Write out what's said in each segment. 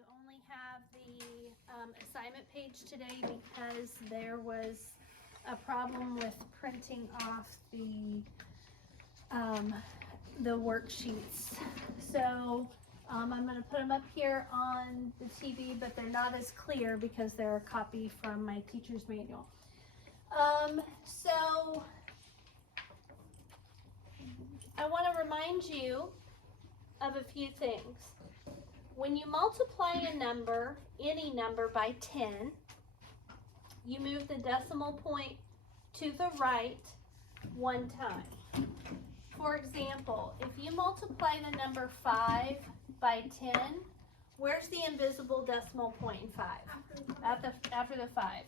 You only have the assignment page today because there was a problem with printing off the worksheets. So I'm going to put them up here on the TV, but they're not as clear because they're a copy from my teacher's manual. So I want to remind you of a few things. When you multiply a number, any number, by 10, you move the decimal point to the right one time. For example, if you multiply the number 5 by 10, where's the invisible decimal point in 5? After the 5.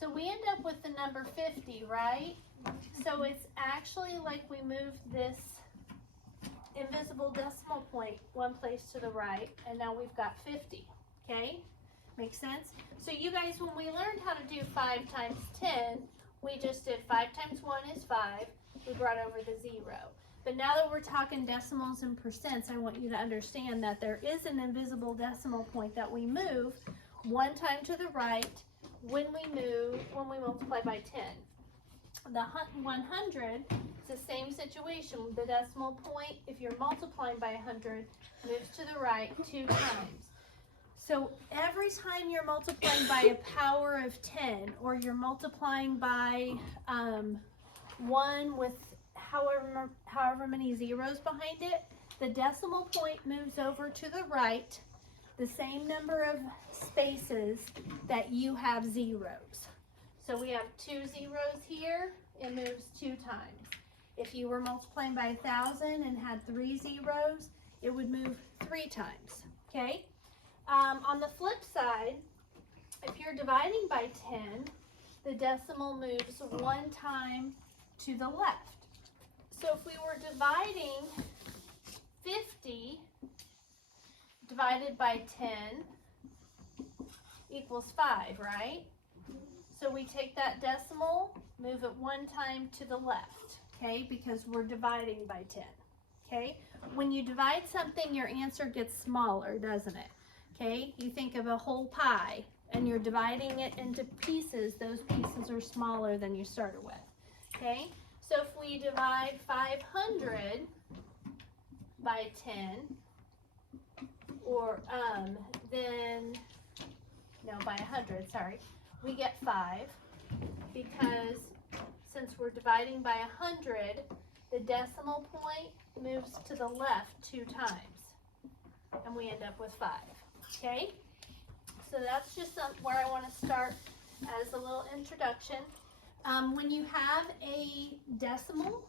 So we end up with the number 50, right? So it's actually like we moved this invisible decimal point one place to the right, and now we've got 50. Okay, makes sense? So you guys, when we learned how to do 5 times 10, we just did 5 times 1 is 5. We brought over the 0. But now that we're talking decimals and percents, I want you to understand that there is an invisible decimal point that we move one time to the right when we multiply by 10. The 100 is the same situation. The decimal point, if you're multiplying by 100, moves to the right 2 times. So every time you're multiplying by a power of 10, or you're multiplying by 1 with however many zeros behind it, the decimal point moves over to the right the same number of spaces that you have zeros. So we have 2 zeros here, it moves 2 times. If you were multiplying by 1,000 and had 3 zeros, it would move 3 times, okay? On the flip side, if you're dividing by 10, the decimal moves 1 time to the left. So if we were dividing 50 divided by 10 equals 5, right? So we take that decimal, move it 1 time to the left, okay? Because we're dividing by 10, okay? When you divide something, your answer gets smaller, doesn't it? Okay, you think of a whole pie and you're dividing it into pieces. Those pieces are smaller than you started with, okay? So if we divide 500 by 10, or by 100, sorry, we get 5, because since we're dividing by 100, the decimal point moves to the left 2 times, and we end up with 5. Okay, so that's just where I want to start as a little introduction. When you have a decimal,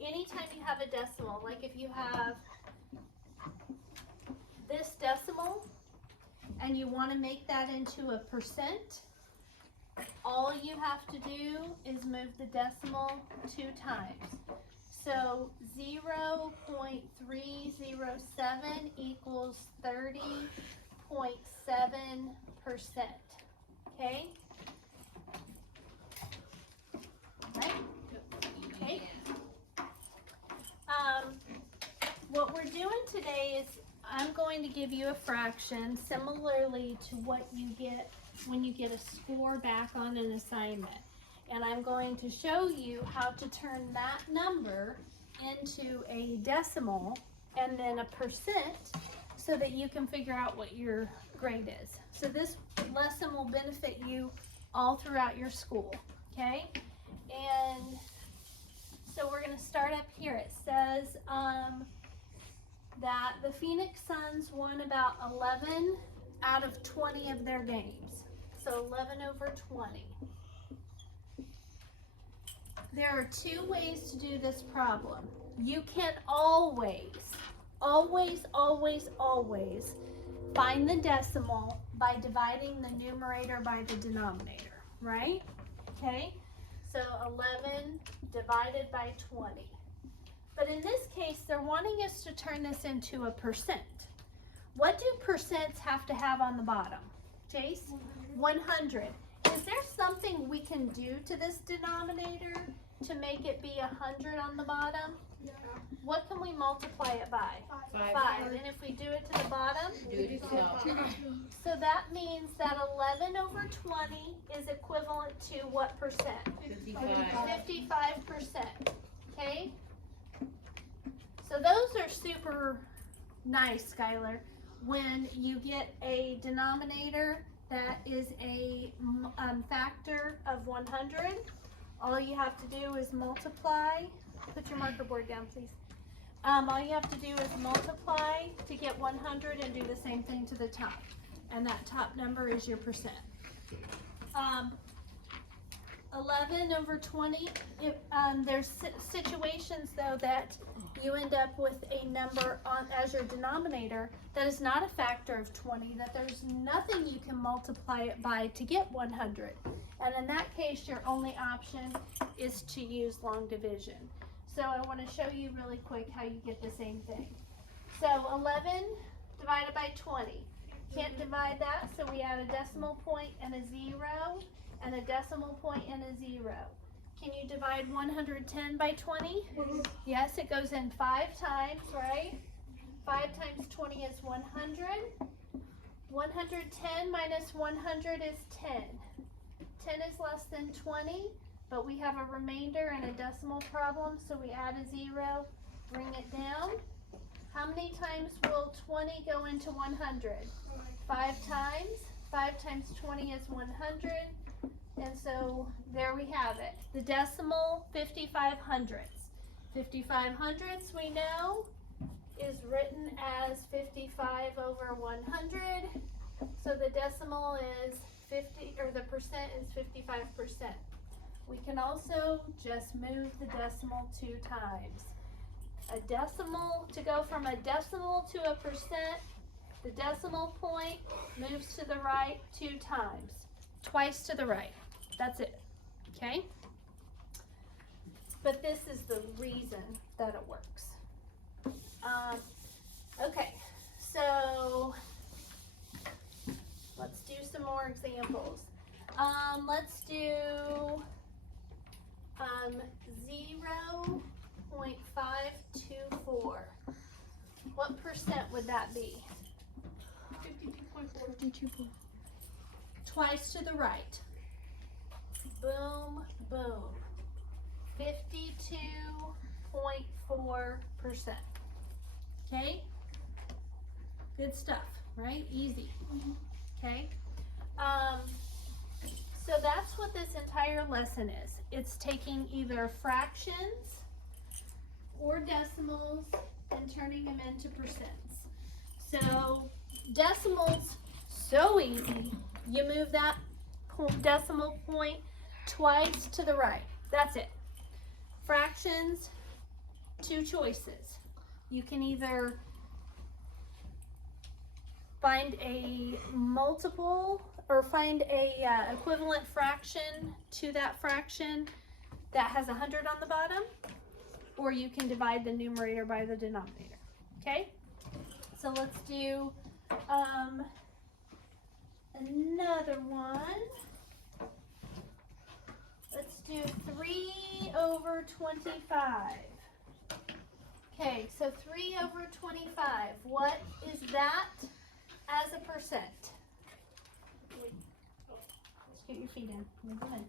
anytime you have a decimal, like if you have this decimal and you want to make that into a percent, all you have to do is move the decimal 2 times. So 0.307 equals 30.7%, okay? Right? Okay. What we're doing today is I'm going to give you a fraction similarly to what you get when you get a score back on an assignment. And I'm going to show you how to turn that number into a decimal and then a percent so that you can figure out what your grade is. So this lesson will benefit you all throughout your school, okay? And so we're going to start up here. It says that the Phoenix Suns won about 11 out of 20 of their games. So 11 over 20. There are 2 ways to do this problem. You can always find the decimal by dividing the numerator by the denominator, right? Okay, so 11 divided by 20. But in this case, they're wanting us to turn this into a percent. What do percents have to have on the bottom? Chase? 100. is there something we can do to this denominator to make it be 100 on the bottom? Yeah. What can we multiply it by? 5. And if we do it to the bottom? Do it to top. So that means that 11 over 20 is equivalent to what percent? 55. 55%. Okay? So those are super nice, Skylar. When you get a denominator that is a factor of 100, all you have to do is multiply. Put your marker board down, please. All you have to do is multiply to get 100 and do the same thing to the top. And that top number is your percent. 11 over 20, there's situations though that you end up with a number as your denominator that is not a factor of 20, that there's nothing you can multiply it by to get 100. And in that case, your only option is to use long division. So I want to show you really quick how you get the same thing. So 11 divided by 20. Can't divide that, so we add a decimal point and a 0, and a decimal point and a 0. Can you divide 110 by 20? Yes, it goes in 5 times, right? 5 times 20 is 100. 110 minus 100 is 10. 10 is less than 20, but we have a remainder and a decimal problem, so we add a 0, bring it down. How many times will 20 go into 100? 5 times. 5 times 20 is 100. And so there we have it. The decimal, 55 hundredths. 55 hundredths, we know, is written as 55 over 100. So the decimal is 50, or the percent is 55%. We can also just move the decimal 2 times. A decimal, to go from a decimal to a percent, the decimal point moves to the right 2 times. Twice to the right. That's it. Okay? But this is the reason that it works. Okay, so let's do some more examples. Let's do 0.524. What percent would that be? 52.4. Twice to the right. Boom, boom. 52.4%. Okay? Good stuff, right? Easy. Okay? So that's what this entire lesson is. It's taking either fractions or decimals and turning them into percents. So decimals, so easy. You move that decimal point twice to the right. That's it. Fractions, 2 choices. You can either find a multiple or find a equivalent fraction to that fraction that has 100 on the bottom, or you can divide the numerator by the denominator. Okay? So let's do another one. Let's do 3 over 25. Okay, so 3 over 25. What is that as a percent? Let's get your feet in. Go ahead.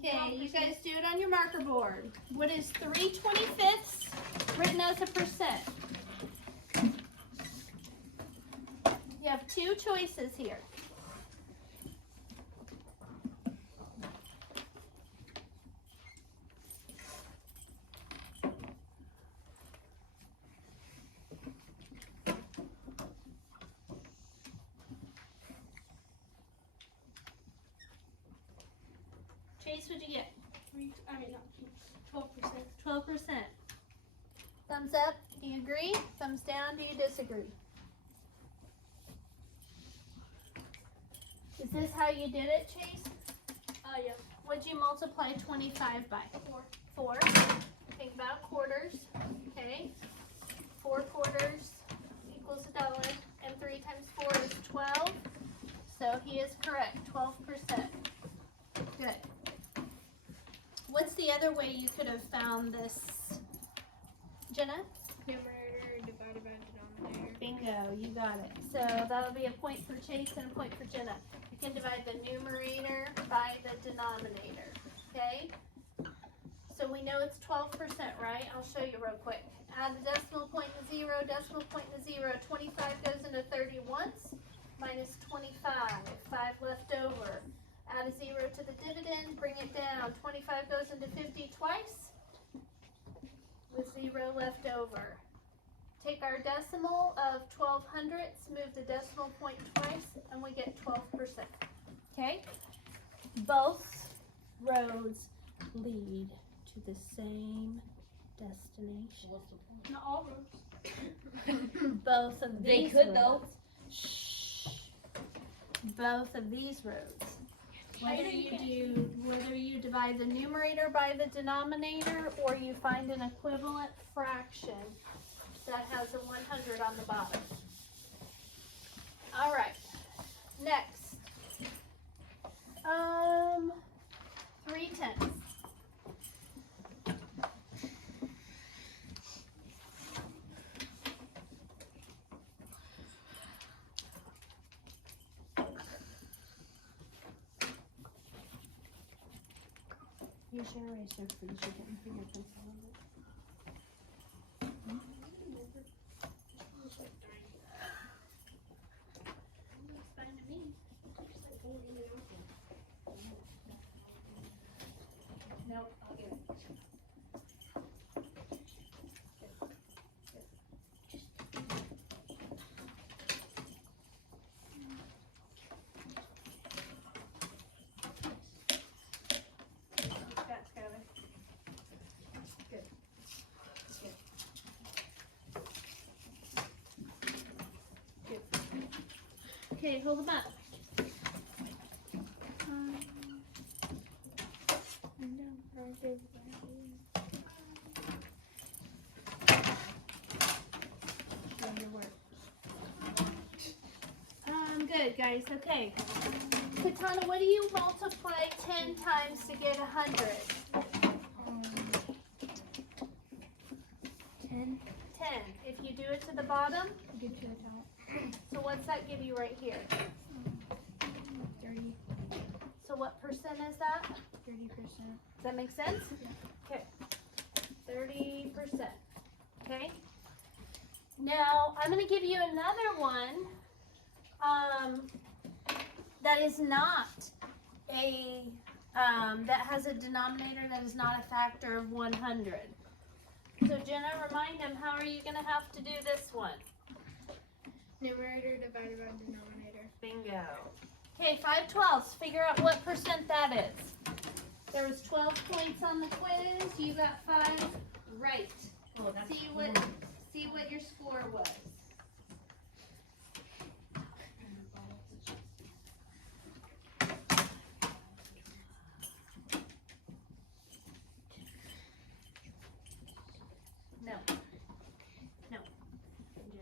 Okay, you guys do it on your marker board. What is 3/25 written as a percent? You have 2 choices here. Chase, what'd you get? 12%. 12%. Thumbs up, do you agree? Thumbs down, do you disagree? Is this how you did it, Chase? Yeah. What'd you multiply 25 by? 4. Think about quarters. Okay. 4 quarters equals $1, and 3 times 4 is 12. So he is correct, 12%. Good. What's the other way you could have found this, Jenna? Numerator divided by denominator. Bingo, you got it. So that'll be a point for Chase and a point for Jenna. You can divide the numerator by the denominator, okay? So we know it's 12%, right? I'll show you real quick. Add a decimal point and a 0, decimal point and a 0. 25 goes into 30 once, minus 25. 5 left over. Add a 0 to the dividend, bring it down. 25 goes into 50 twice, with 0 left over. Take our decimal of 12 hundredths, move the decimal point twice, and we get 12%. Okay? Both roads lead to the same destination. Not all roads. Both of these They could roads. though. Shh. Both of these roads. Whether you divide the numerator by the denominator or you find an equivalent fraction that has a 100 on the bottom. All right. Next. 3/10. Use your eraser, please. You're getting fingerprints all over it. Looks fine to me. Nope, I'll get it. Okay, hold them up. Good, guys. Okay. Katana, what do you multiply 10 times to get 100? 10. 10. If you do it to the bottom, Get to the top. so what's that give you right here? 30. So what percent is that? 30%. Does that make sense? Okay. 30%. Okay. Now, I'm going to give you another one that is not a, that has a denominator that is not a factor of 100. So Jenna, remind them, how are you going to have to do this one? Numerator divided by denominator. Bingo. Okay, 5/12. Figure out what percent that is. There was 12 points on the quiz. You got 5 right. Oh, that's See what your score was. No. No. So you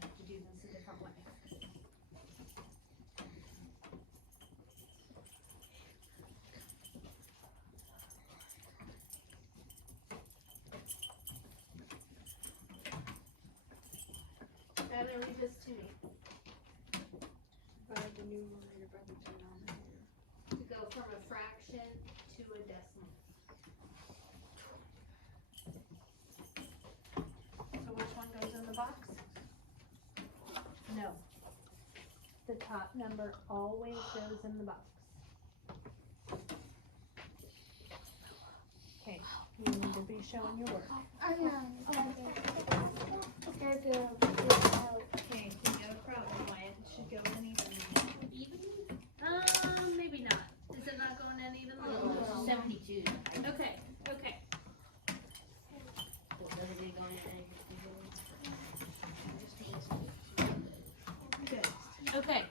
have to do this a different way. Gotta leave this to me. Divide the numerator by the denominator. To go from a fraction to a decimal. So which one goes in the box? No. The top number always goes in the box. Okay, you need to be showing your work. I know. Scared to out. Okay, no problem, Wyatt. It should go in evenly. Maybe not. Is it not going in evenly? 72. Okay, okay. Good. Okay.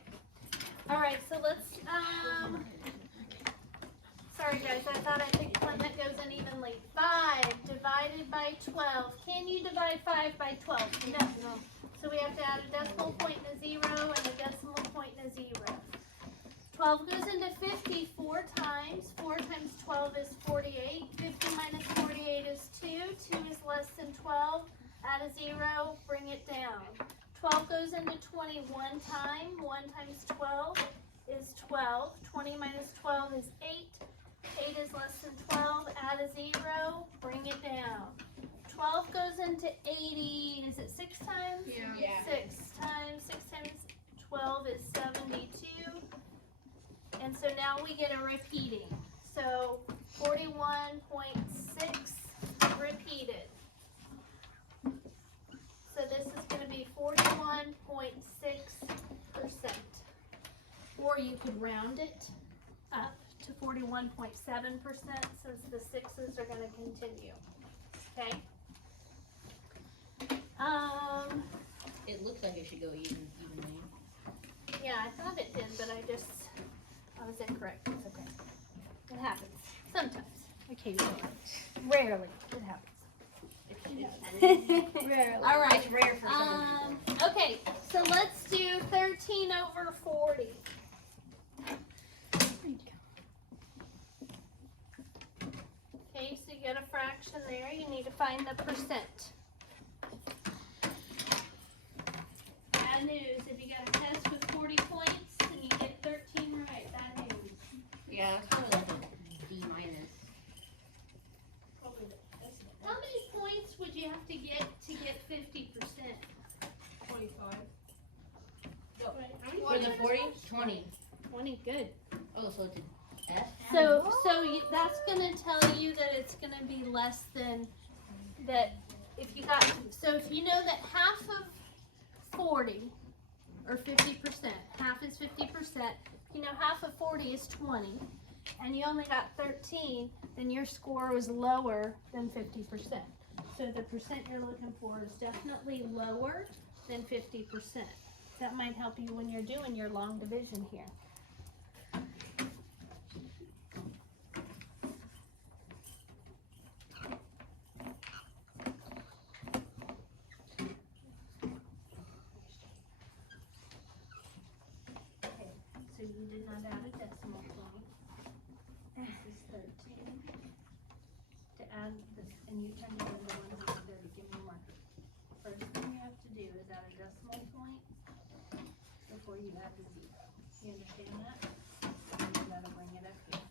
All right, so let's, sorry guys, I thought I picked one that goes in evenly. 5 divided by 12. Can you divide 5 by 12? No. So we have to add a decimal point and a 0 and a decimal point and a 0. 12 goes into 50 4 times. 4 times 12 is 48. 50 minus 48 is 2. 2 is less than 12. Add a 0, bring it down. 12 goes into 20 one time. 1 times 12 is 12. 20 minus 12 is 8. 8 is less than 12. Add a 0, bring it down. 12 goes into 80. Is it 6 times? Yeah. 6 times 12 is 72. And so now we get a repeating. So 41.6 repeated. So this is going to be 41.6%. Or you could round it up to 41.7% since the 6's are going to continue. Okay? It looks like it should go evenly. Yeah, I thought it did, but I was incorrect. It's okay. It happens. Sometimes. Occasionally. Rarely. It happens. Rarely. All right. It's rare for someone. Okay, so let's do 13 over 40. Okay, so you got a fraction there. You need to find the percent. Bad news, if you got a test with 40 points and you get 13 right, bad news. Yeah, it's probably like a D minus. How many points would you have to get 50%? 25. For the 40? 20. 20, good. Oh, so it's an F? That's going to tell you that it's going to be less than that. If you know that half of 40 or 50%, half is 50%, you know half of 40 is 20, and you only got 13, then your score was lower than 50%. So the percent you're looking for is definitely lower than 50%. That might help you when you're doing your long division here. Okay, so you did not add a decimal point. This is 13. To add this, and you turned it into 130. Give me a marker. First thing you have to do is add a decimal point before you add the 0. You understand that? And you gotta bring it up here.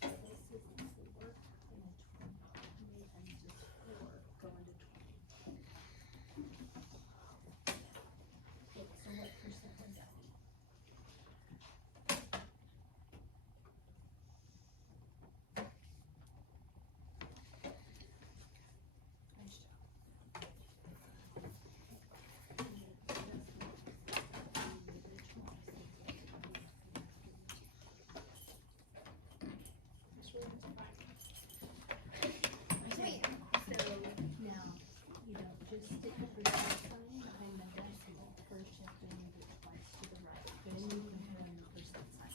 So this is 4 and a 20. And just 4 going to 20. Okay, so what percent would that be? Nice job. So now, you don't just stick the percent sign behind the decimal. First you have to move it twice to the right. Then you can put in the percent sign.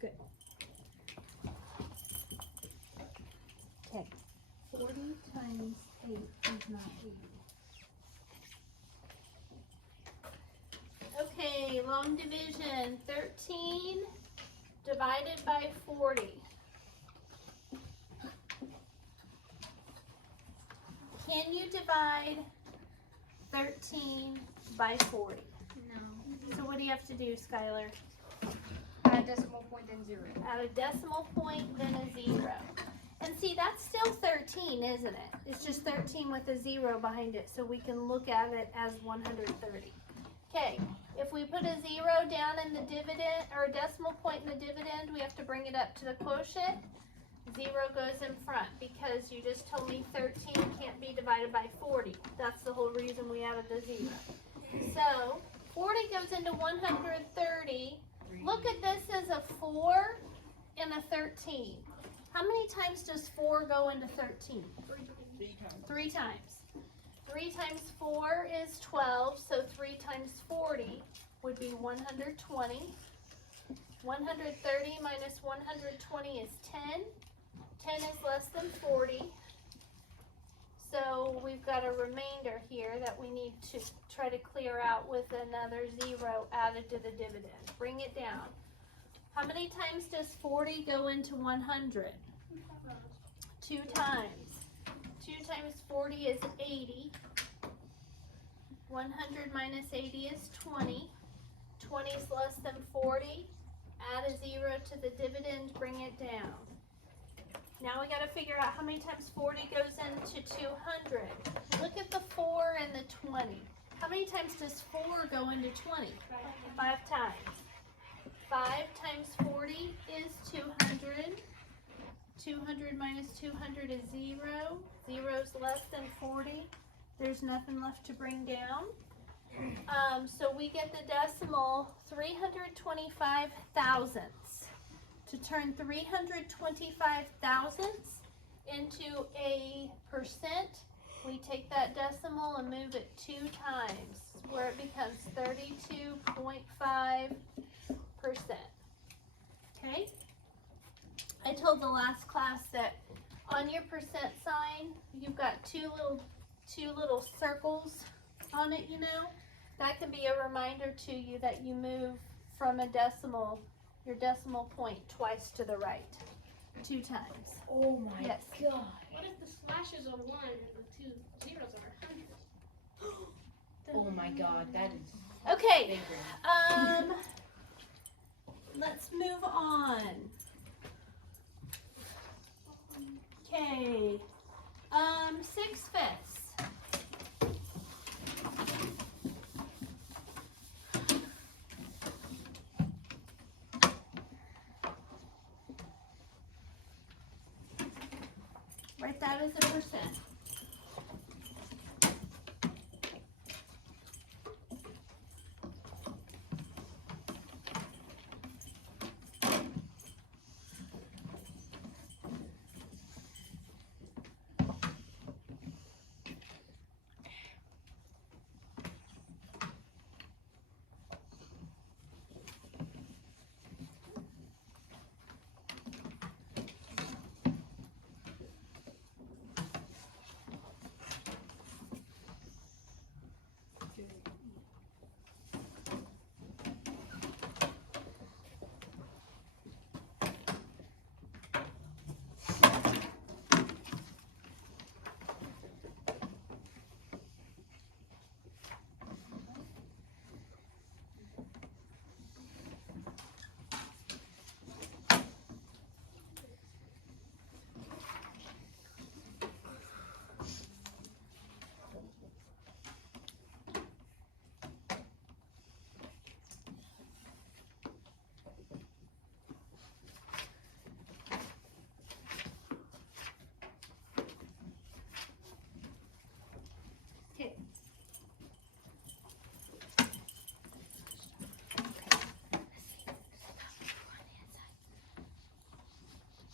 Good. Okay. 40 times 8 is not 80. Okay, long division. 13 divided by 40. Can you divide 13 by 40? No. So what do you have to do, Skylar? Add a decimal point then 0. Add a decimal point, then a 0. And see, that's still 13, isn't it? It's just 13 with a 0 behind it, so we can look at it as 130. Okay, if we put a 0 down in the dividend, or a decimal point in the dividend, we have to bring it up to the quotient. 0 goes in front because you just told me 13 can't be divided by 40. That's the whole reason we added the 0. So 40 goes into 130. Look at this as a 4 and a 13. How many times does 4 go into 13? 3 times. 3 times 4 is 12, so 3 times 40 would be 120. 130 minus 120 is 10. 10 is less than 40. So we've got a remainder here that we need to try to clear out with another 0 added to the dividend. Bring it down. How many times does 40 go into 100? 2 times. 2 times 40 is 80. 100 minus 80 is 20. 20 is less than 40. Add a 0 to the dividend, bring it down. Now we got to figure out how many times 40 goes into 200. Look at the 4 and the 20. How many times does 4 go into 20? 5 times. 5 times 40 is 200. 200 minus 200 is 0. 0 is less than 40. There's nothing left to bring down. So we get the decimal 325 thousandths. To turn 325 thousandths into a percent, we take that decimal and move it 2 times, where it becomes 32.5%. Okay? I told the last class that on your percent sign, you've got two little circles on it, you know? That can be a reminder to you that you move from a decimal, your decimal point, twice to the right. 2 times. Oh my Yes. god. What if the slash is a 1 and the 2 zeros are 100? Oh my god, that is Okay, bigger. let's move on. Okay, 6/5. Write that as a percent.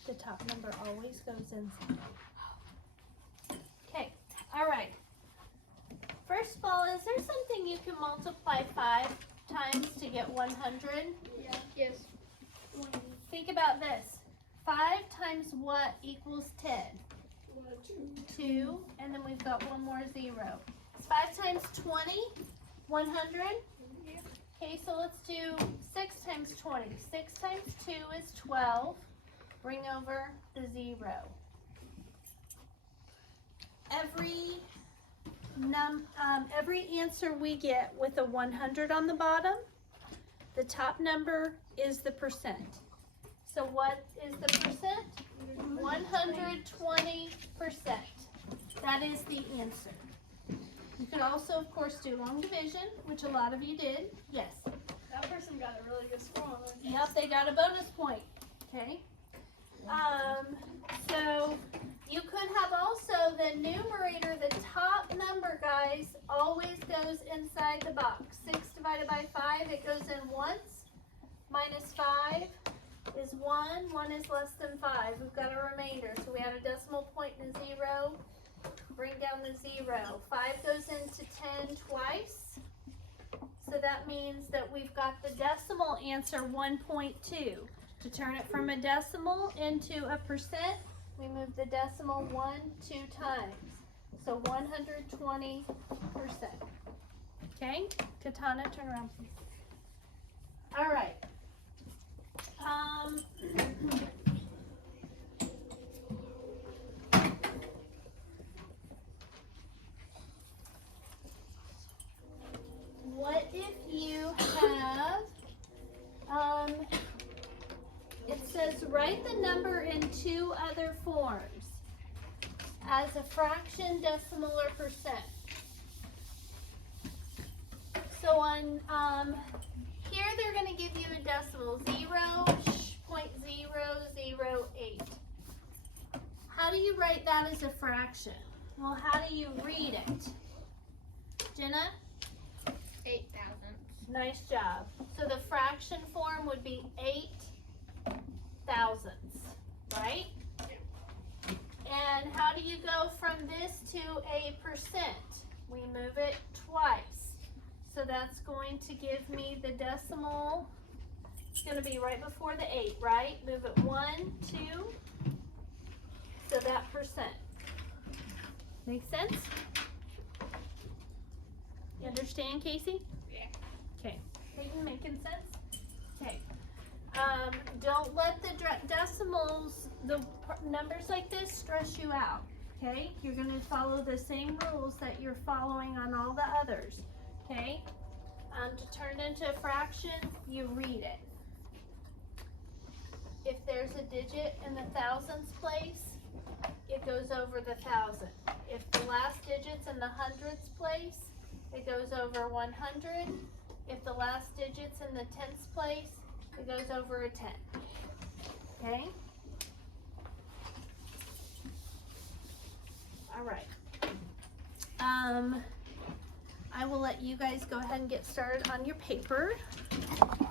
The top number always goes inside. Okay, all right. First of all, is there something you can multiply 5 times to get 100? Yeah. Yes. Think about this. 5 times what equals 10? 2, and then we've got one more 0. Is 5 times 20? 100? Yeah. Okay, so let's do 6 times 20. 6 times 2 is 12. Bring over the 0. Every answer we get with a 100 on the bottom, the top number is the percent. So what is the percent? 120%. That is the answer. You could also, of course, do long division, which a lot of you did. Yes. That person got a really good score on it. Yep, they got a bonus point. Okay. So you could have also the numerator, the top number, guys, always goes inside the box. 6 divided by 5, it goes in once. Minus 5 is 1. 1 is less than 5. We've got a remainder. So we add a decimal point and a 0. Bring down the 0. 5 goes into 10 twice. So that means that we've got the decimal answer 1.2. To turn it from a decimal into a percent, we move the decimal 2 times. So 120%. Okay, Katana, turn around please. All right. What if you have, it says write the number in 2 other forms as a fraction, decimal, or percent. So on here they're going to give you a decimal, 0.008. How do you write that as a fraction? Well, how do you read it? Jenna? 8,000. Nice job. So the fraction form would be 8 thousandths, right? And how do you go from this to a percent? We move it twice. So that's going to give me the decimal. It's going to be right before the 8, right? Move it 1, 2. So that percent. Make sense? You understand, Casey? Yeah. Okay. Peyton, making sense? Okay. Don't let the decimals, the numbers like this, stress you out. Okay? You're going to follow the same rules that you're following on all the others. Okay? To turn into a fraction, you read it. If there's a digit in the thousandths place, it goes over the thousand. If the last digit's in the hundredths place, it goes over 100. If the last digit's in the tenths place, it goes over a 10. Okay? All right. I will let you guys go ahead and get started on your paper.